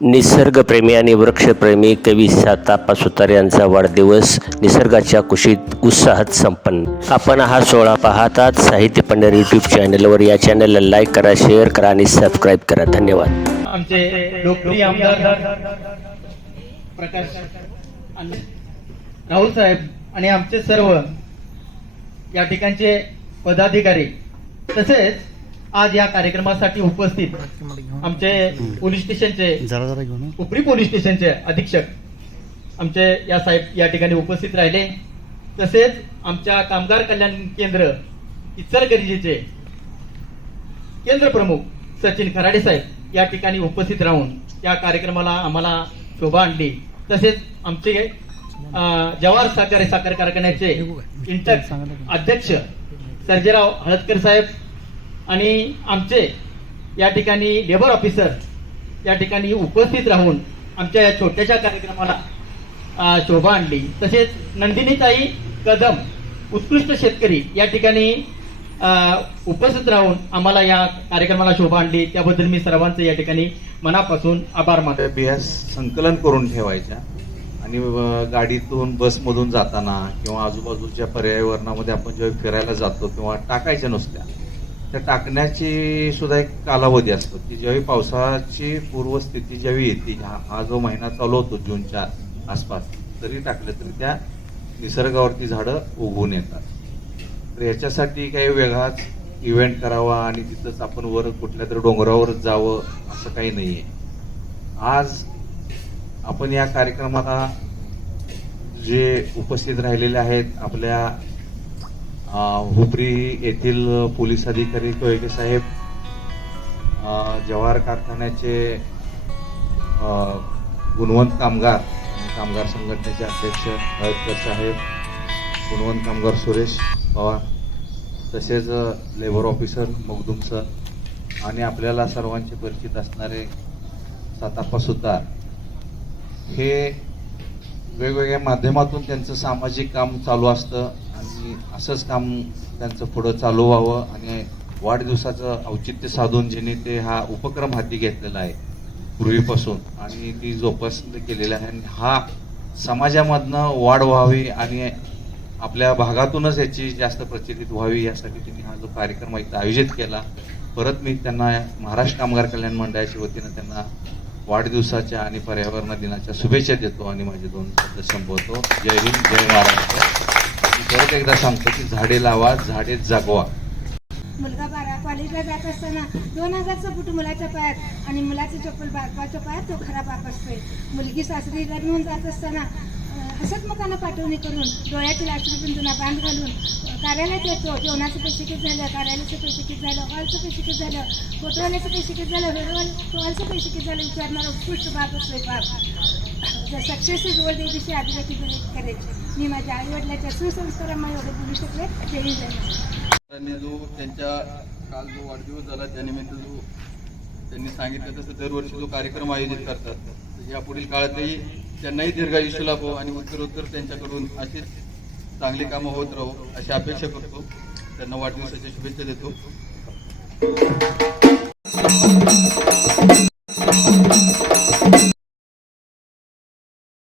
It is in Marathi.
निसर्गप्रेमी आणि वृक्षप्रेमी कवी सातापा सुतार यांचा वाढदिवस निसर्गाच्या कुशीत उत्साहात संपन्न. आपण हा सोहळा पाहतात. साहित्य पंढर युट्यूब चॅनलवर या चॅनलला लाईक करा शेअर करा आणि सबस्क्राईब करा. धन्यवाद. आमचे लोकप्रिय आमदार प्रकाश राहुल साहेब आणि आमचे सर्व या ठिकाणचे पदाधिकारी तसेच आज या कार्यक्रमासाठी उपस्थित आमचे पोलीस स्टेशनचे उपरी पोलीस स्टेशनचे अधीक्षक आमचे या साहेब या ठिकाणी उपस्थित राहिले. तसेच आमच्या कामगार कल्याण केंद्र इचलकरंजीचे केंद्र प्रमुख सचिन खराडे साहेब या ठिकाणी उपस्थित राहून या कार्यक्रमाला आम्हाला शोभा आणली. तसेच आमचे जवाहर सहकारी साखर कारखान्याचे इंटक अध्यक्ष सर्जेराव हळदकर साहेब आणि आमचे या ठिकाणी लेबर ऑफिसर या ठिकाणी उपस्थित राहून आमच्या या छोट्याशा कार्यक्रमाला शोभा आणली. तसेच नंदिनीताई कदम उत्कृष्ट शेतकरी या ठिकाणी उपस्थित राहून आम्हाला या कार्यक्रमाला शोभा आणली. त्याबद्दल मी सर्वांचं या ठिकाणी मनापासून आभार मानतो. त्या बिया संकलन करून ठेवायच्या. आणि गाडीतून बसमधून जाताना किंवा आजूबाजूच्या पर्यावरणामध्ये आपण जेव्हा फिरायला जातो किंवा टाकायच्या नुसत्या. त्या टाकण्याची सुद्धा एक कालावधी असतो की ज्यावेळी पावसाची पूर्वस्थिती ज्यावेळी येते हा हा जो महिना चालू होतो जूनच्या आसपास तरी टाकलं तरी त्या निसर्गावरती झाडं उगवून येतात. तर याच्यासाठी काही वेगळाच इव्हेंट करावा आणि तिथंच आपण वर कुठल्या तरी डोंगरावर जावं असं काही नाहीये. आज आपण या कार्यक्रमाला जे उपस्थित राहिलेले आहेत आपल्या हुपरी येथील पोलीस अधिकारी कोयके साहेब जवाहर कारखान्याचे गुणवंत कामगार आणि कामगार संघटनेचे अध्यक्ष हळदकर साहेब गुणवंत कामगार सुरेश पवार तसेच लेबर ऑफिसर मगदूम सर आणि आपल्याला सर्वांचे परिचित असणारे साताप्पा सुतार. हे वेगवेगळ्या माध्यमातून त्यांचं सामाजिक काम चालू असतं. आणि असंच काम त्यांचं पुढं चालू व्हावं आणि वाढदिवसाचं औचित्य साधून ज्यांनी ते हा उपक्रम हाती घेतलेला आहे पूर्वीपासून आणि ती जोपासना केलेली आहे आणि हा समाजामधनं वाढ व्हावी आणि आपल्या भागातूनच याची जास्त प्रचलित व्हावी यासाठी त्यांनी हा जो कार्यक्रम इथं आयोजित केला. परत मी त्यांना महाराष्ट्र कामगार कल्याण मंडळाच्या वतीनं त्यांना वाढदिवसाच्या आणि पर्यावरण दिनाच्या शुभेच्छा देतो आणि माझे दोन शब्द संबोधतो जय हिंद जय महाराष्ट्र. परत एकदा सांगतो की झाडे लावा झाडे जगवा. मुलगा बारा कॉलेजला जात असताना दोन हजारचा फुट मुलाच्या पायात आणि मुलाचं चप्पल बापाच्या पायात तो खरा बाप असतोय. मुलगी सासरी घेऊन जात असताना अं, हसतमुखानं पाठवणी करून डोळ्यातील अश्रुबिंदूंना बांध घालून कार्यालयात येतो. जेवणाचं पैसे किती झालं कार्यालयाचं पैसे किती झालं हॉलचं पैसे किती झालं फोटोवाल्याचं पैसे किती झालं व्हिडिओ हॉलचं पैसे किती झालं विचारणारा उत्कृष्ट बाप असतोय बाप. सक्सेस इज ओल्ड एजशी आदिवासी करायची. मी माझ्या आईवडिलाच्या सुसंस्कारामुळे बोलू शकले. तेही त्यांनी जो त्यांच्या काल जो वाढदिवस झाला त्यानिमित्त जो त्यांनी सांगितलं तसं दरवर्षी जो कार्यक्रम आयोजित करतात. या यापुढील काळातही त्यांनाही दीर्घायुष्य लाभो आणि उत्तरोत्तर त्यांच्याकडून अशीच चांगली कामं होत राहो अशी अपेक्षा करतो. त्यांना वाढदिवसाच्या शुभेच्छा देतो.